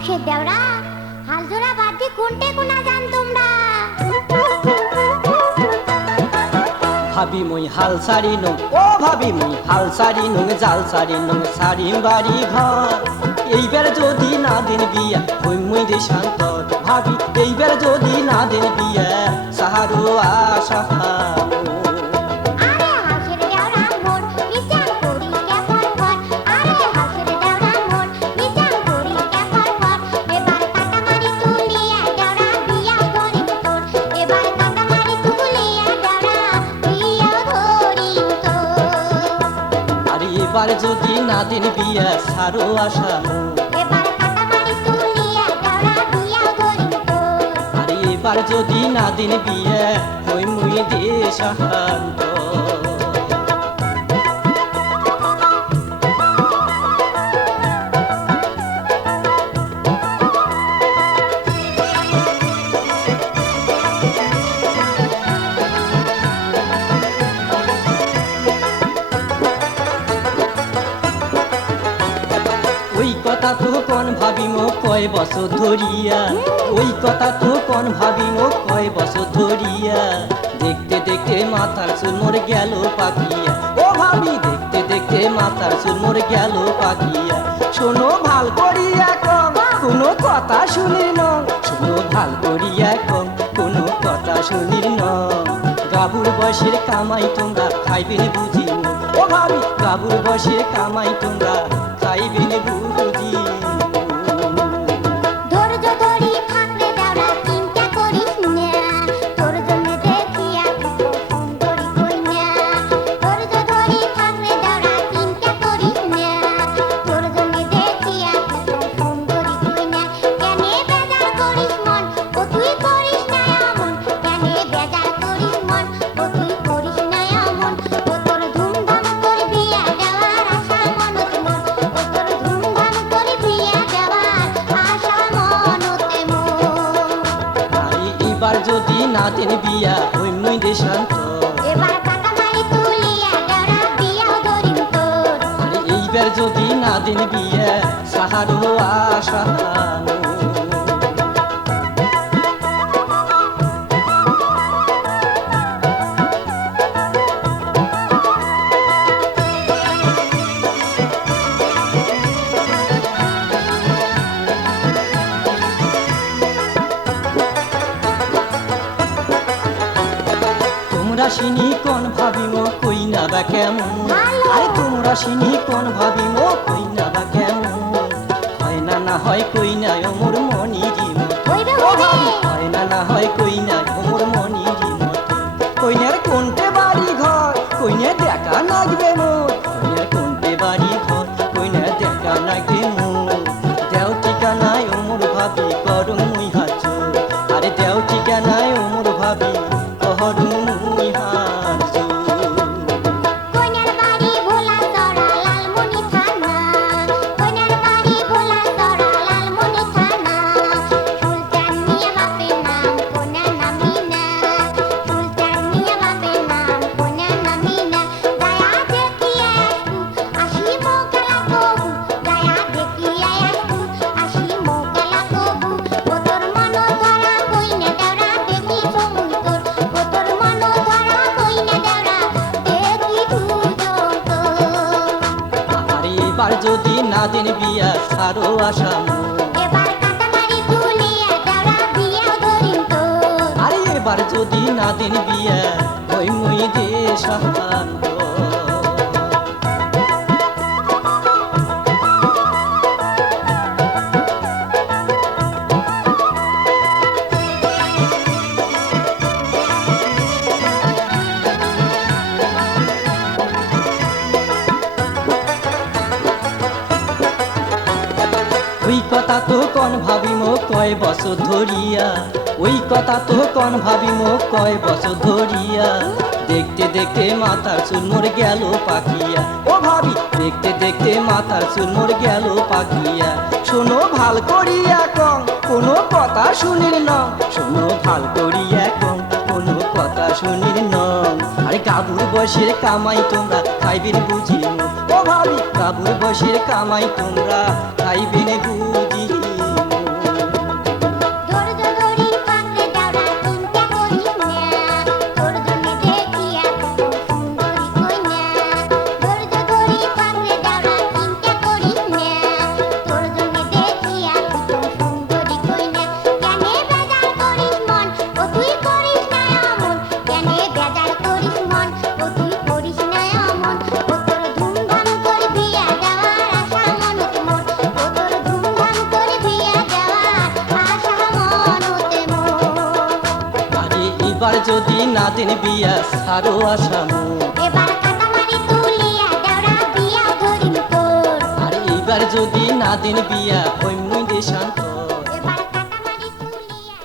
হাউসের দেওরা। হাল ধরা বাদ দিয়ে কোনটে কোনা জান তোমরা। ভাবি মুই হাল সারি নং, ও ভাবি মুই হাল সারি নং, জাল সারি নং, সারি বাড়ি ঘর। এইবার যদি না দিন বিয়া ওই মুই দেশান্তর ভাবি। এইবার যদি না দিন বিয়া সাহারু আশা যদি না দিন বিয়া সারো আশা আর এবার যদি না দিন বিয়া ওই মুই দেশান্তর ওই তো কোন ভাবিম কয় বছর ধরিয়া? ওই কথা তো কোন ভাবিম কয় বছর ধরিয়া? দেখতে দেখতে মাথার চুল মোর গেল পাকিয়া ও ভাবি, দেখতে দেখতে মাথার চুল মোর গেল পাকিয়া শোনো ভালো করিয়া কম, কোনো কথা শুনি ন। শোনো ভালো করিয়া কম, কোনো কথা শুনি ন। গাবুর বয়সের কামাই তোমরা, খাইবেন বুঝি ও ভাবি গাবুর বয়সের কামাই তোমরা। খাইবেন বুঝি যদি না দিন বিয়া ওই মুই তোর। আরে এইবার যদি না দিন বিয়া সাহারো আশা সিনি কোন ভাবিম কই না বা কেমন। আরে তোমরা সিনি কোন ভাবিম কই না বা কেমন? হয় না না হয় কই না অমর মনি ভাবি, হয় না না হয় কই না অমর মনি জীবন কইনার কোনটে বাড়ি ঘর কইনে দেখা লাগবে মোর। কইনার কোনটে বাড়ি ঘর কইনে দেখা লাগবে মোর। দেও ঠিকানায় অমর ভাবি করুন মুই হাজ আরে দেও ঠিকানায় যদি না দিন বিয়া আরও আসাম আরে এবার যদি না দিন বিয়া ওই মুই দেশান্ত কথা তো কন ভাবিম কয় বছর ধরিয়া। ওই কথা তো কন ভাবিম কয় বছর ধরিয়া। দেখতে দেখতে মাথার চুল মোর গেল পাখিয়া। ও ভাবি, দেখতে দেখতে মাথার চুল মোর গেল পাখিয়া। শোনো ভালো করিয়া কম, কোনো কথা শুনির ন শোনো ভালো করিয়া কম, কোনো কথা শুনির ন আরে কাবুর বসের কামাই তোমরা, খাইবেন বুঝি ও ভাবি, কাবুর বসের কামাই তোমরা, খাইবেন বুঝি যদি না দিন বিয়া সারো আসামো। আর এবার যদি না দিন বিয়া ওই মুই দেশান্তর।